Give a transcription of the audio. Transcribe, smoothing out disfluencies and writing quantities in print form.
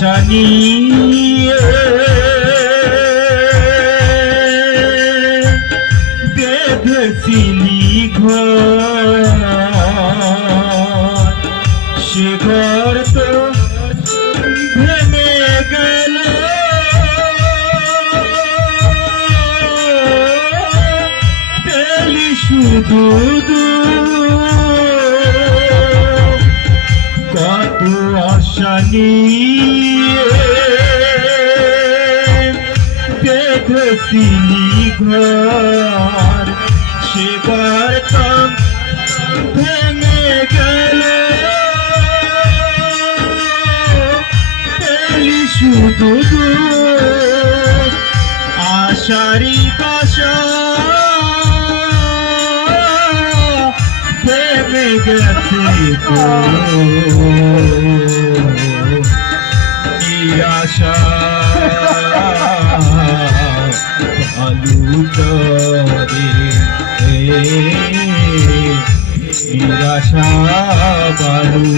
আশা নিয়ে বেঁধেছিলি ঘর, সে ঘর তো ভেঙে গেল। পেলি শুধু কত আশা নিয়ে বেঁধেছিলি ঘর, সে ঘর তো ভেঙে গেল। পেলি শুধু আশারি বাসা ভেঙে গেছে তো আশা আলু তরে নিরাশা বালু।